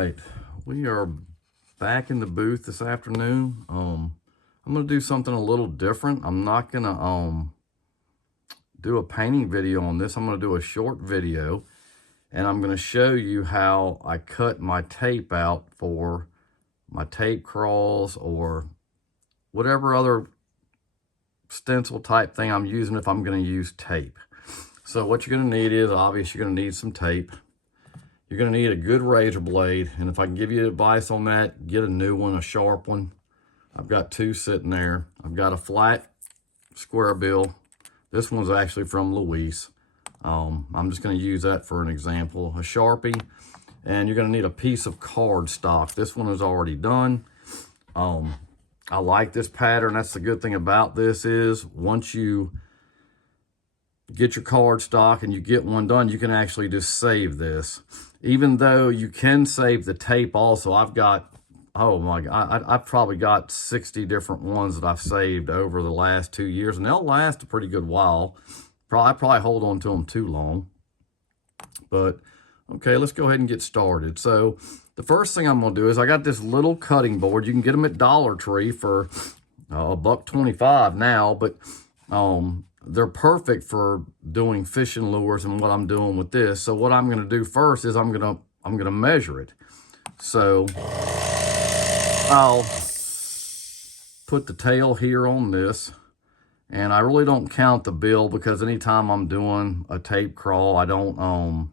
right, we are back in the booth this afternoon. I'm gonna do something a little different. I'm not gonna do a painting video on this. I'm gonna do a short video, and I'm gonna show you how I cut my tape out for my tape craws or whatever other stencil type thing I'm using if I'm gonna use tape. So what you're gonna need is, obviously, you're gonna need some tape. You're gonna need a good razor blade, and if I can give you advice on that, get a new one, a sharp one. I've got two sitting there. I've got a flat square bill. This one's actually from Luis. I'm just gonna use that for an example. A Sharpie, and you're gonna need a piece of cardstock. This one is already done. I like this pattern. That's the good thing about this is once you get your cardstock and you get one done, you can actually just save this. Even though you can save the tape also, I've got, oh my God, I've probably got 60 different ones that I've saved over the last 2 years, and they'll last a pretty good while. I probably hold on to them too long. But, okay, let's go ahead and get started. So, the first thing I'm gonna do is I got this little cutting board. You can get them at Dollar Tree for $1.25 now, but they're perfect for doing fishing lures and what I'm doing with this. So what I'm going to do first is I'm going to measure it. So I'll put the tail here on this, and I really don't count the bill because anytime I'm doing a tape crawl, I don't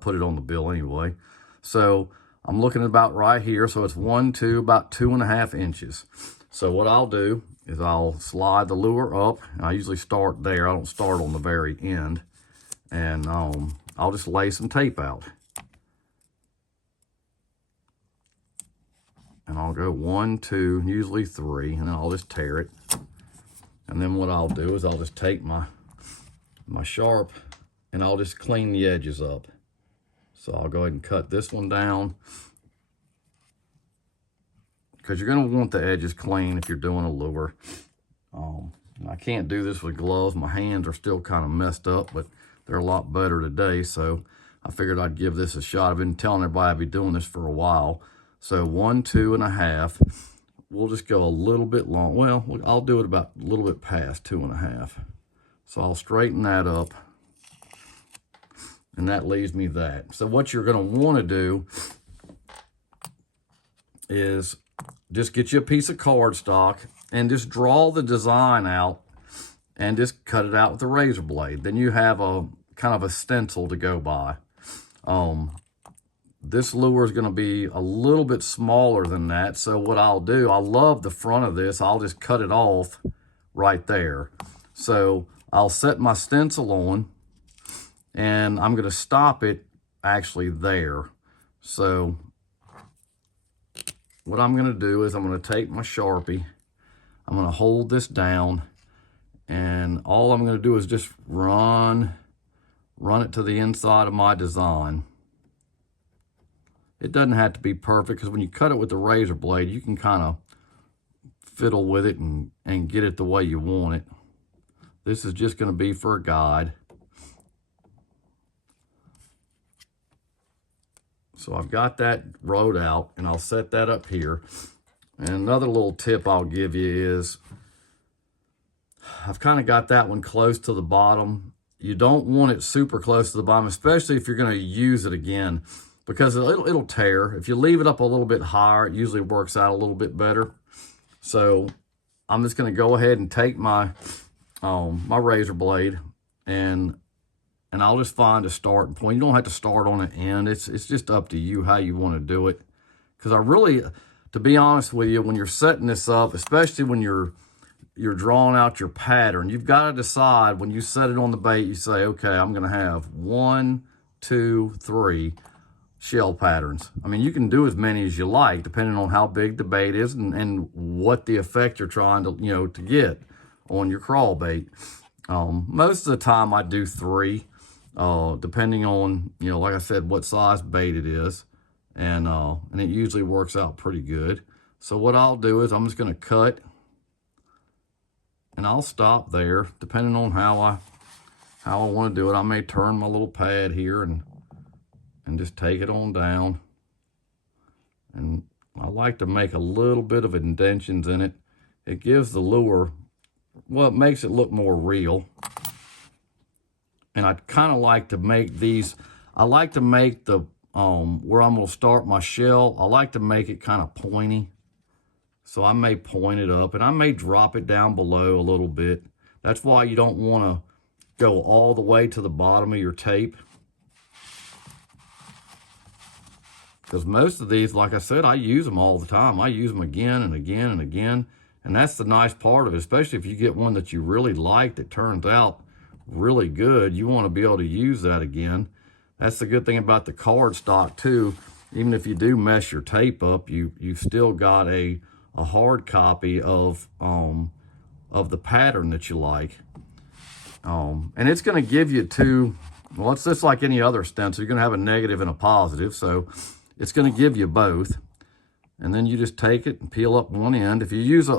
put it on the bill anyway. So I'm looking about right here. So it's about 2.5 inches. So what I'll do is I'll slide the lure up, and I usually start there. I don't start on the very end. And I'll just lay some tape out. And I'll go 1, 2, usually 3, and then I'll just tear it. And then what I'll do is I'll just take my sharp, and I'll just clean the edges up. So I'll go ahead and cut this one down, because you're going to want the edges clean if you're doing a lure. I can't do this with gloves. My hands are still kind of messed up, but they're a lot better today, so I figured I'd give this a shot. I've been telling everybody I'd be doing this for a while. So 1, 2.5. We'll just go a little bit long. Well, I'll do it about a little bit past 2.5. So I'll straighten that up, and that leaves me that. So what you're going to want to do is just get you a piece of cardstock and just draw the design out and just cut it out with a razor blade. Then you have a kind of a stencil to go by. This lure is going to be a little bit smaller than that. So what I'll do, I love the front of this. I'll just cut it off right there. So I'll set my stencil on, and I'm going to stop it actually there. So what I'm going to do is I'm going to take my Sharpie, I'm going to hold this down, and all I'm going to do is just run it to the inside of my design. It doesn't have to be perfect, because when you cut it with the razor blade, you can kind of fiddle with it and get it the way you want it. This is just going to be for a guide. So I've got that wrote out, and I'll set that up here. And another little tip I'll give you is, I've kind of got that one close to the bottom. You don't want it super close to the bottom, especially if you're going to use it again, because it'll tear. If you leave it up a little bit higher, it usually works out a little bit better. So I'm just going to go ahead and take my my razor blade, and I'll just find a starting point. You don't have to start on an end. It's just up to you how you want to do it. Because I really, to be honest with you, when you're setting this up, especially when you're drawing out your pattern, you've got to decide when you set it on the bait, you say, okay, I'm going to have 1, 2, 3 shell patterns. I mean, you can do as many as you like, depending on how big the bait is and what the effect you're trying to, to get on your crawl bait. Most of the time I do 3. Depending on, like I said, what size bait it is. And it usually works out pretty good. So what I'll do is I'm just going to cut, and I'll stop there, depending on how I want to do it. I may turn my little pad here and and just take it on down. And I like to make a little bit of indentions in it. It gives the lure, well, it makes it look more real. And I kind of like to make these, I like to make the, where I'm going to start my shell, I like to make it kind of pointy. So I may point it up, and I may drop it down below a little bit. That's why you don't want to go all the way to the bottom of your tape. Because most of these, like I said, I use them all the time. I use them again and again and again. And that's the nice part of it, especially if you get one that you really like that turns out really good. You want to be able to use that again. That's the good thing about the cardstock too. Even if you do mess your tape up, you've still got a hard copy of the pattern that you like. And it's going to give you two, well, it's just like any other stencil. You're going to have a negative and a positive, so it's going to give you both. And then you just take it and peel up one end. If you use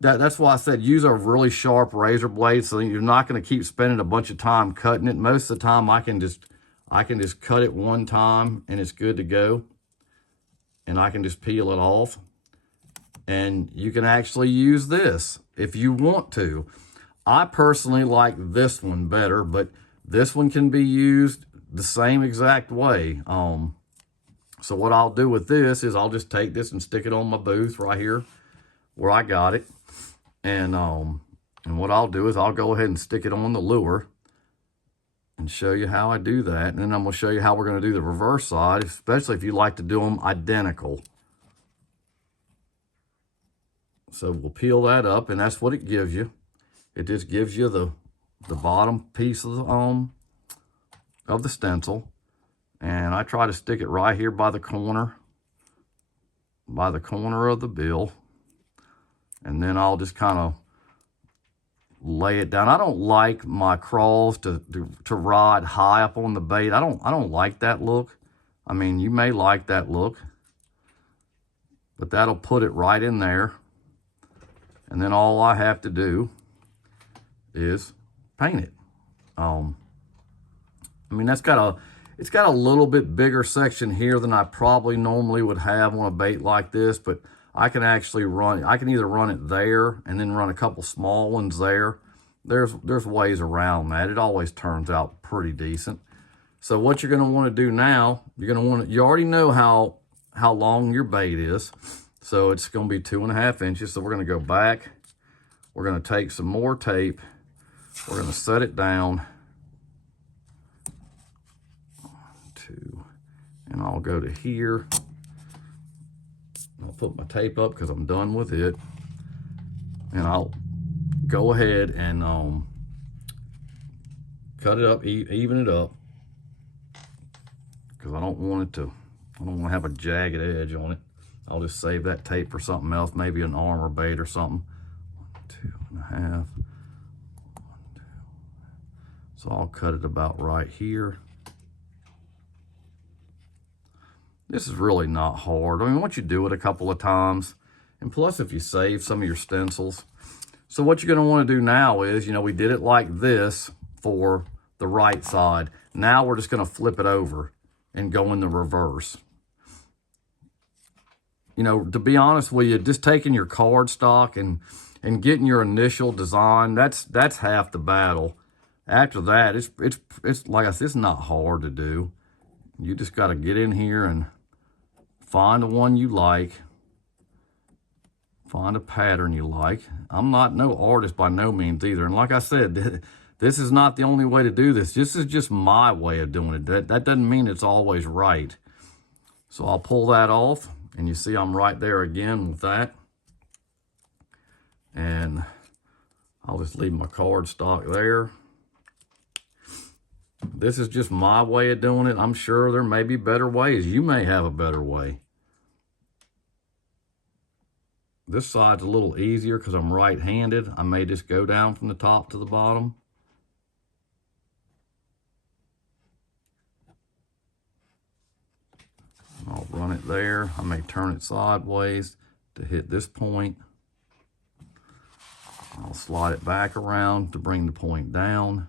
that's why I said use a really sharp razor blade, so you're not going to keep spending a bunch of time cutting it. Most of the time I can just cut it one time and it's good to go. And I can just peel it off. And you can actually use this if you want to. I personally like this one better, but this one can be used the same exact way. So what I'll do with this is I'll just take this and stick it on my booth right here where I got it. And what I'll do is I'll go ahead and stick it on the lure and show you how I do that. And then I'm going to show you how we're going to do the reverse side, especially if you like to do them identical. So we'll peel that up, and that's what it gives you. It just gives you the bottom piece of the stencil. And I try to stick it right here by the corner of the bill. And then I'll just kind of lay it down. I don't like my craws to ride high up on the bait. I don't like that look. I mean, you may like that look, but that'll put it right in there. And then all I have to do is paint it. I mean, it's got a little bit bigger section here than I probably normally would have on a bait like this, but I can actually I can either run it there and then run a couple small ones there. There's ways around that. It always turns out pretty decent. So what you're going to want to do now, you already know how long your bait is. So it's going to be 2.5 inches. So we're going to go back. We're going to take some more tape. We're going to set it down. 1, 2, and I'll go to here. I'll put my tape up because I'm done with it. And I'll go ahead and cut it up, even it up. Because I don't want to have a jagged edge on it. I'll just save that tape for something else, maybe an armor bait or something. 1, 2.5. 1, 2. So I'll cut it about right here. This is really not hard. I mean, once you do it a couple of times, and plus if you save some of your stencils. So what you're going to want to do now is, we did it like this for the right side. Now we're just going to flip it over and go in the reverse. To be honest with you, just taking your cardstock and getting your initial design, that's half the battle. After that, it's like I said, it's not hard to do. You just got to get in here and find the one you like. Find a pattern you like. I'm not no artist by no means either. And like I said, this is not the only way to do this. This is just my way of doing it. That doesn't mean it's always right. So I'll pull that off. And you see I'm right there again with that. And I'll just leave my cardstock there. This is just my way of doing it. I'm sure there may be better ways. You may have a better way. This side's a little easier because I'm right-handed. I may just go down from the top to the bottom. I'll run it there. I may turn it sideways to hit this point. I'll slide it back around to bring the point down.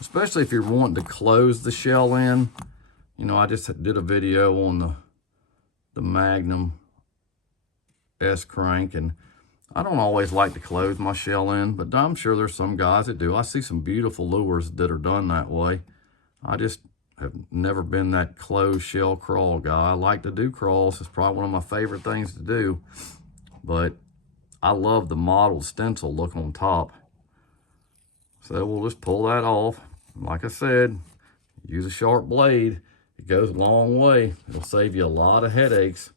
especially if you're wanting to close the shell in. You know, I just did a video on the Magnum S crank, and I don't always like to close my shell in, but I'm sure there's some guys that do. I see some beautiful lures that are done that way. I just have never been that closed shell crawl guy. I like to do crawls. It's probably one of my favorite things to do, but I love the mottled stencil look on top. So we'll just pull that off. Like I said, use a sharp blade. It goes a long way. It'll save you a lot of headaches.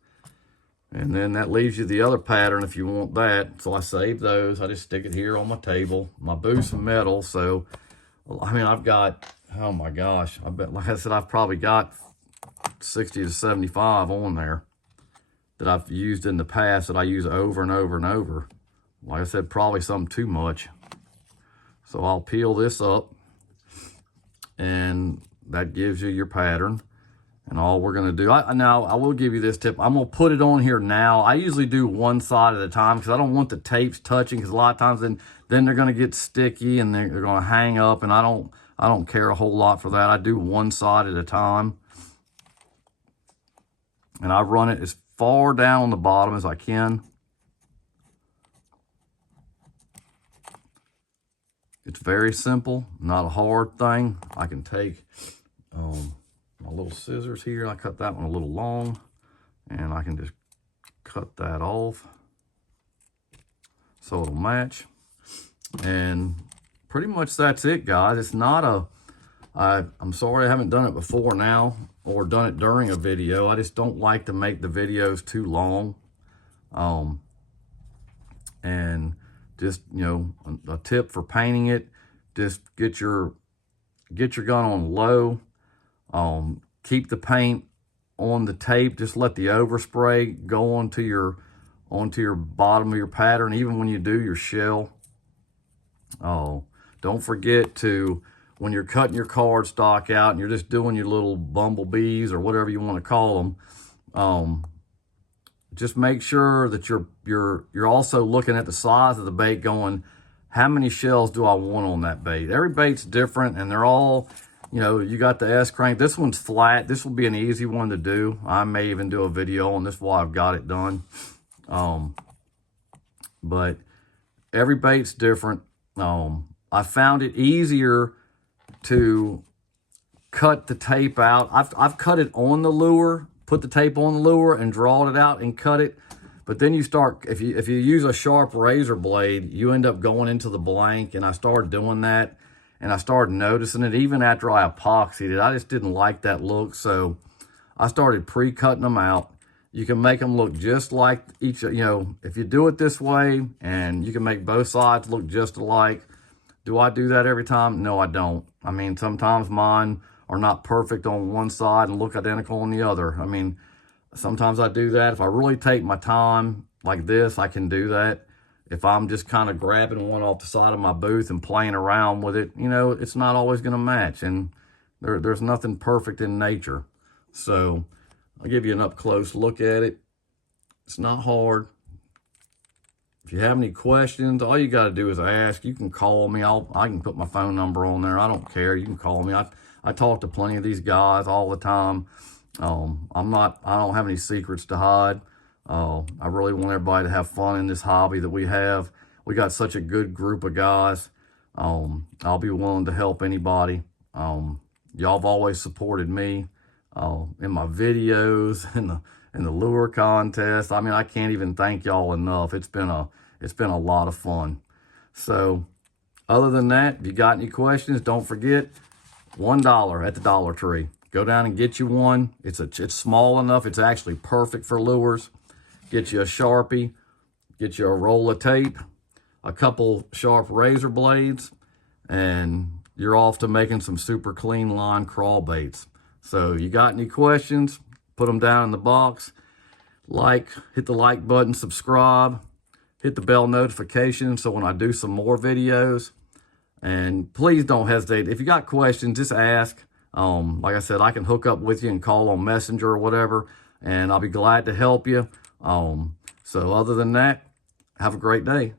And then that leaves you the other pattern if you want that. So I save those. I just stick it here on my table. My booth's metal, so I mean, I've got, oh my gosh, I bet, like I said, I've probably got 60 to 75 on there that I've used in the past that I use over and over and over. Like I said, probably some too much. So I'll peel this up, and that gives you your pattern. And all we're gonna do, now I will give you this tip. I'm gonna put it on here now. I usually do one side at a time because I don't want the tapes touching, because a lot of times then they're gonna get sticky and they're gonna hang up, and I don't care a whole lot for that. I do one side at a time. And I run it as far down on the bottom as I can. It's very simple, not a hard thing. I can take my little scissors here. I cut that one a little long, and I can just cut that off so it'll match. And pretty much that's it, guys. It's not a, I'm sorry I haven't done it before now, or done it during a video. I just don't like to make the videos too long. And just, you know, a tip for painting it, just get your gun on low. Keep the paint on the tape. Just let the overspray go onto your bottom of your pattern, even when you do your shell. Don't forget to, when you're cutting your cardstock out and you're just doing your little bumblebees or whatever you want to call them, just make sure that you're also looking at the size of the bait, going, how many shells do I want on that bait? Every bait's different, and they're all, you know, you got the S crank. This one's flat. This will be an easy one to do. I may even do a video on this while I've got it done. But every bait's different. I found it easier to cut the tape out. I've cut it on the lure, put the tape on the lure and draw it out and cut it. But then you start, if you use a sharp razor blade, you end up going into the blank. And I started doing that, and I started noticing it even after I epoxied it. I just didn't like that look, so I started pre-cutting them out. You can make them look just like each, you know, if you do it this way, and you can make both sides look just alike. Do I do that every time? No, I don't. I mean, sometimes mine are not perfect on one side and look identical on the other. I mean, sometimes I do that. If I really take my time like this, I can do that. If I'm just kind of grabbing one off the side of my booth and playing around with it, you know, it's not always going to match. And there's nothing perfect in nature. So I'll give you an up-close look at it. It's not hard. If you have any questions, all you got to do is ask. You can call me. I can put my phone number on there. I don't care. You can call me. I talk to plenty of these guys all the time. I don't have any secrets to hide. I really want everybody to have fun in this hobby that we have. We got such a good group of guys. I'll be willing to help anybody. Y'all have always supported me in my videos and the lure contest. I mean, I can't even thank y'all enough. It's been a lot of fun. So other than that, if you got any questions, don't forget, $1 at the Dollar Tree. Go down and get you one. It's small enough. It's actually perfect for lures. Get you a Sharpie, get you a roll of tape, a couple sharp razor blades, and you're off to making some super clean line crawl baits. So you got any questions, put them down in the box. Hit the like button, subscribe, hit the bell notification so when I do some more videos. And please don't hesitate. If you got questions, just ask. Like I said, I can hook up with you and call on Messenger or whatever, and I'll be glad to help you. So other than that, have a great day.